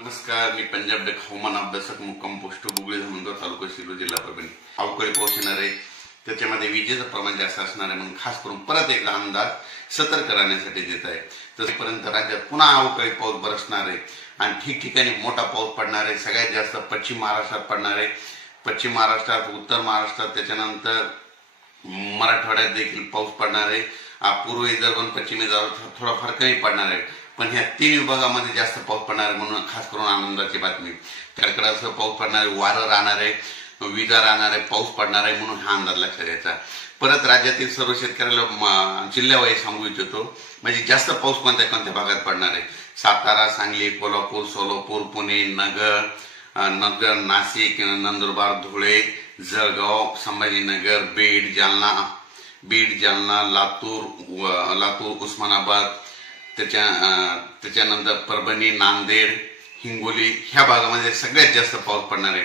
नमस्कार, मी पंजाब डेक हवामान अभ्यासक मुक्काम पोस्ट गुगळी धामणगाव तालुका शिरूर जिल्हा परभणी. अवकाळी पाऊस येणार आहे, त्याच्यामध्ये विजेचं प्रमाण जास्त असणार आहे म्हणून खास करून परत एकदा अंदाज सतर्क राहण्यासाठी देत आहे. तसेपर्यंत राज्यात पुन्हा अवकाळी पाऊस बरसणार आहे आणि ठिकठिकाणी मोठा पाऊस पडणार आहे. सगळ्यात जास्त पश्चिम महाराष्ट्रात पडणार आहे. पश्चिम महाराष्ट्रात, उत्तर महाराष्ट्रात, त्याच्यानंतर मराठवाड्यात देखील पाऊस पडणार आहे. पूर्व विदर्भ आणि पश्चिम विदर्भात थोडाफार कमी पडणार आहे, पण ह्या 3 विभागामध्ये जास्त पाऊस पडणार आहे म्हणून खास करून आनंदाची बातमी. कडकडासह पाऊस पडणार आहे, वारं राहणार आहे, विजा राहणार आहे, पाऊस पडणार आहे म्हणून हा अंदाज लक्षात घ्यायचा. परत राज्यातील सर्व शेतकऱ्याला जिल्ह्यावाईज सांगू इच्छितो, म्हणजे जास्त पाऊस कोणत्या कोणत्या भागात पडणार आहे. सातारा, सांगली, कोल्हापूर, सोलापूर, पुणे, नगर, नाशिक, नंदुरबार, धुळे, जळगाव, संभाजीनगर, बीड, जालना, लातूर, उस्मानाबाद, त्याच्यानंतर परभणी, नांदेड, हिंगोली ह्या भागामध्ये सगळ्यात जास्त पाऊस पडणार आहे.